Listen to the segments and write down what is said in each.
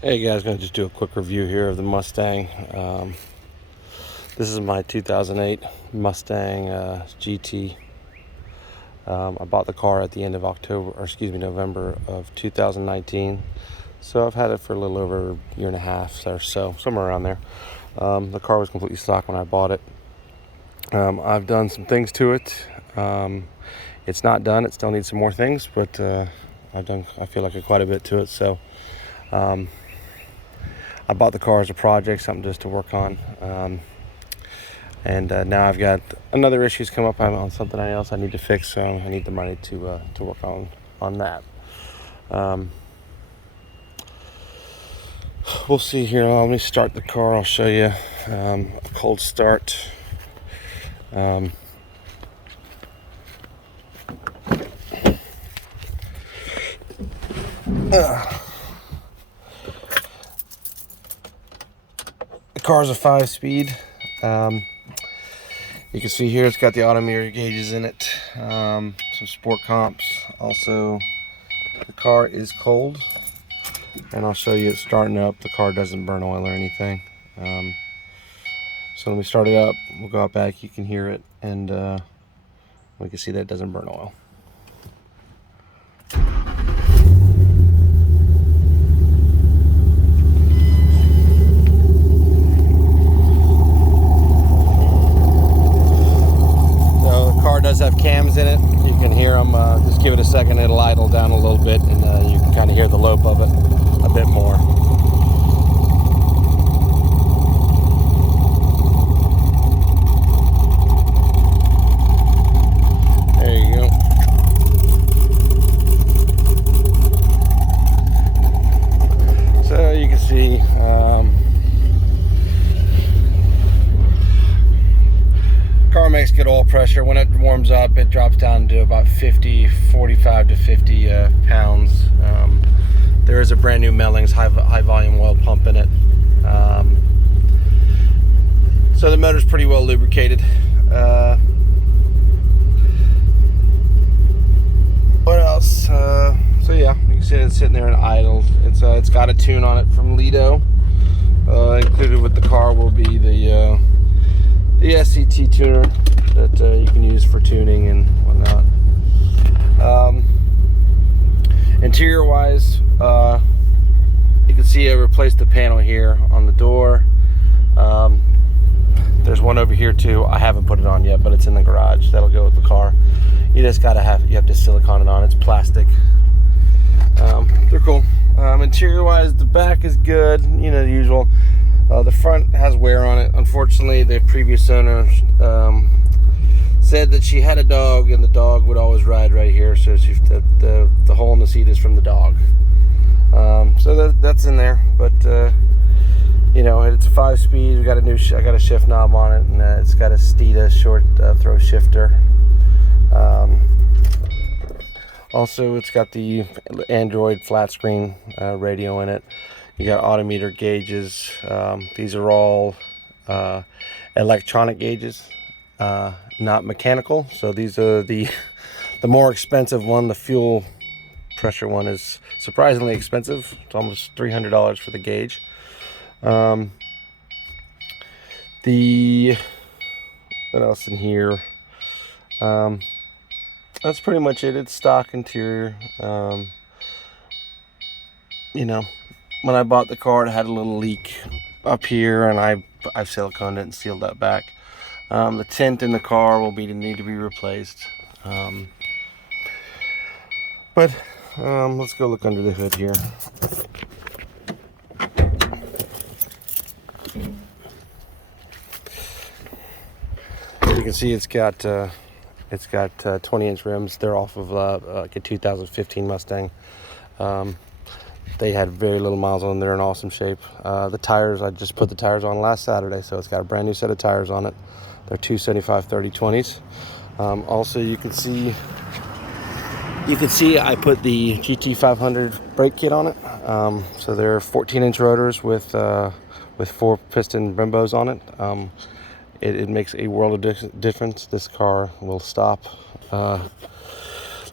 Hey guys, gonna just do a quick review here of the Mustang. This is my 2008 Mustang GT. I bought the car at the end of November of 2019. So I've had it for a little over a year and a half or so, somewhere around there. The car was completely stock when I bought it. I've done some things to it. It's not done; it still needs some more things, but I feel like quite a bit to it. So. I bought the car as a project, something just to work on, and now I've got another issues come up on something else I need to fix, so I need the money to work on that. We'll see here. Let me start the car. I'll show you a cold start. The car's a 5-speed. You can see here it's got the auto mirror gauges in it, some sport comps. Also, the car is cold, and I'll show you it starting up. The car doesn't burn oil or anything. So let me start it up. We'll go out back. You can hear it, and we can see that it doesn't burn oil. Does have cams in it. You can hear them. Just give it a second, it'll idle down a little bit, and you can kind of hear the lope of it a bit more. There you go. So you can see car makes good oil pressure. When it warms up, it drops down to about 45 to 50 pounds. There is a brand new Mellings high volume oil pump in it. So the motor's pretty well lubricated. What else? So yeah, you can see it's sitting there and idled. It's got a tune on it from Lido. Included with the car will be the SCT tuner that you can use for tuning and whatnot. Interior wise, you can see I replaced the panel here on the door. There's one over here too. I haven't put it on yet, but it's in the garage. That'll go with the car. You just you have to silicone it on. It's plastic. They're cool. Interior wise, the back is good, you know, the usual. The front has wear on it. Unfortunately, the previous owner said that she had a dog, and the dog would always ride right here. So the hole in the seat is from the dog. So that's in there. But you know, it's a 5-speed. We got I got a shift knob on it, and it's got a Steeda short throw shifter. Also, it's got the Android flat screen radio in it. You got odometer gauges. These are all electronic gauges, not mechanical. So these are the more expensive one. The fuel pressure one is surprisingly expensive. It's almost $300 for the gauge. What else in here? That's pretty much it. It's stock interior. You know, when I bought the car, it had a little leak up here, and I've siliconed it and sealed that back. The tint in the car will need to be replaced. But let's go look under the hood here. You can see it's got 20-inch rims. They're off of like a 2015 Mustang. They had very little miles on them. They're in awesome shape. The tires, I just put the tires on last Saturday, so it's got a brand new set of tires on it. They're 275/30/20s. Also, you can see I put the GT 500 brake kit on it. So they're 14-inch rotors with 4-piston Brembos on it. It makes a world of difference. This car will stop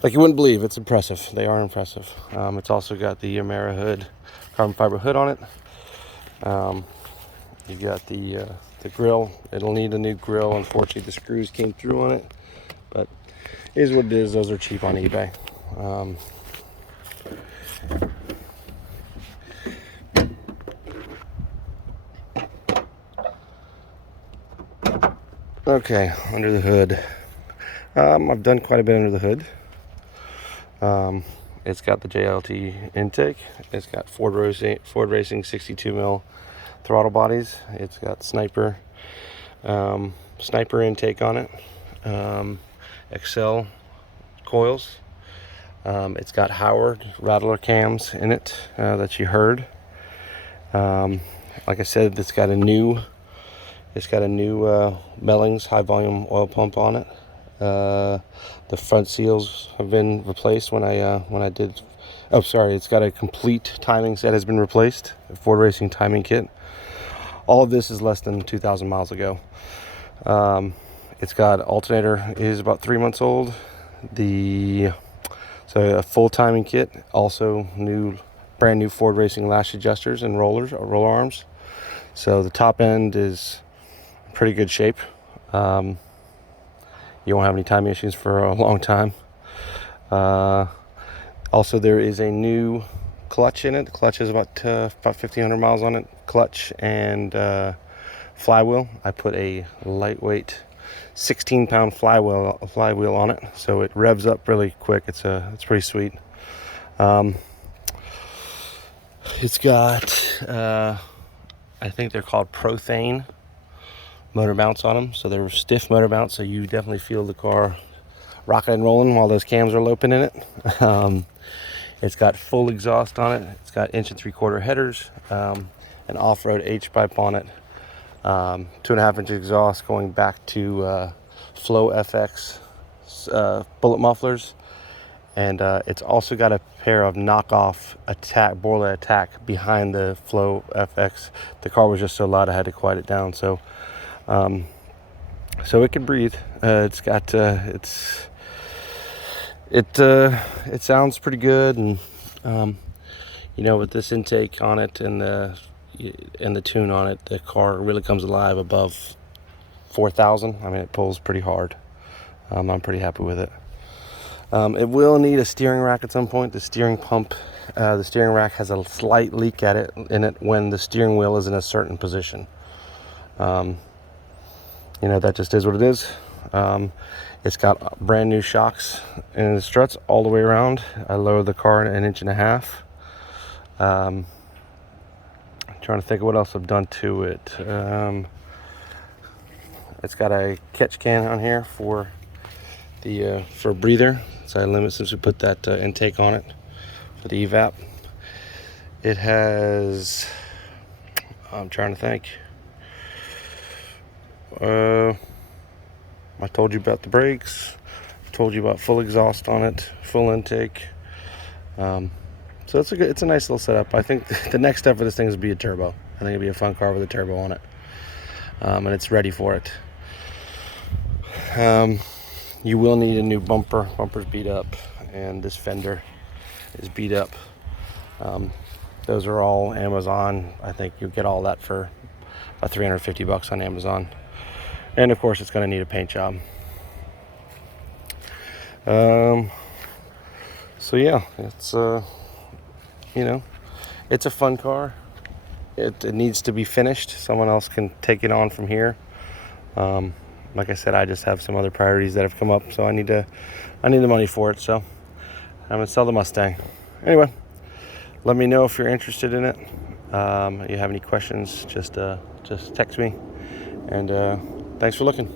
like you wouldn't believe. It's impressive. They are impressive. It's also got the Yamara hood, carbon fiber hood on it. You got the grill. It'll need a new grill. Unfortunately, the screws came through on it, but it is what it is. Those are cheap on eBay. Okay, under the hood. I've done quite a bit under the hood. It's got the JLT intake. It's got Ford Racing 62 mil throttle bodies. It's got sniper intake on it. Excel coils. It's got Howard Rattler cams in it that you heard. Like I said, it's got a new Mellings high volume oil pump on it. The front seals have been replaced when I did. Oh, sorry, it's got a complete timing set has been replaced. A Ford Racing timing kit. All of this is less than 2,000 miles ago. It's got alternator is about 3 months old. So a full timing kit. Also brand new Ford Racing lash adjusters and roller arms. So the top end is pretty good shape. You won't have any timing issues for a long time. Also, there is a new clutch in it. The clutch is about 1,500 miles on it. Clutch and flywheel. I put a lightweight 16-pound flywheel on it, so it revs up really quick. It's pretty sweet. It's got I think they're called Prothane motor mounts on them, so they're stiff motor mounts, so you definitely feel the car rocking and rolling while those cams are loping in it. It's got full exhaust on it. It's got 1 3/4 headers, an off-road H-pipe on it, 2.5-inch exhaust going back to Flow FX bullet mufflers, and it's also got a pair of knockoff Borla Attack behind the Flow FX. The car was just so loud I had to quiet it down, so it can breathe. It's got it sounds pretty good, and with this intake on it and the tune on it, the car really comes alive above 4,000. I mean, it pulls pretty hard. I'm pretty happy with it. It will need a steering rack at some point. The steering rack has a slight leak in it when the steering wheel is in a certain position. That just is what it is. It's got brand new shocks and the struts all the way around. I lowered the car 1.5 inches. I'm trying to think of what else I've done to it. It's got a catch can on here for a breather. So I limit since we put that intake on it for the evap. It has. I'm trying to think. I told you about the brakes. Told you about full exhaust on it, full intake. So it's a nice little setup. I think the next step for this thing is to be a turbo. I think it'd be a fun car with a turbo on it, and it's ready for it. You will need a new bumper. Bumper's beat up, and this fender is beat up. Those are all Amazon. I think you'll get all that for about $350 on Amazon. And of course, it's going to need a paint job. So yeah, it's it's a fun car. It needs to be finished. Someone else can take it on from here. Like I said, I just have some other priorities that have come up, so I need the money for it. So I'm gonna sell the Mustang. Anyway, let me know if you're interested in it. If you have any questions, just text me. And thanks for looking.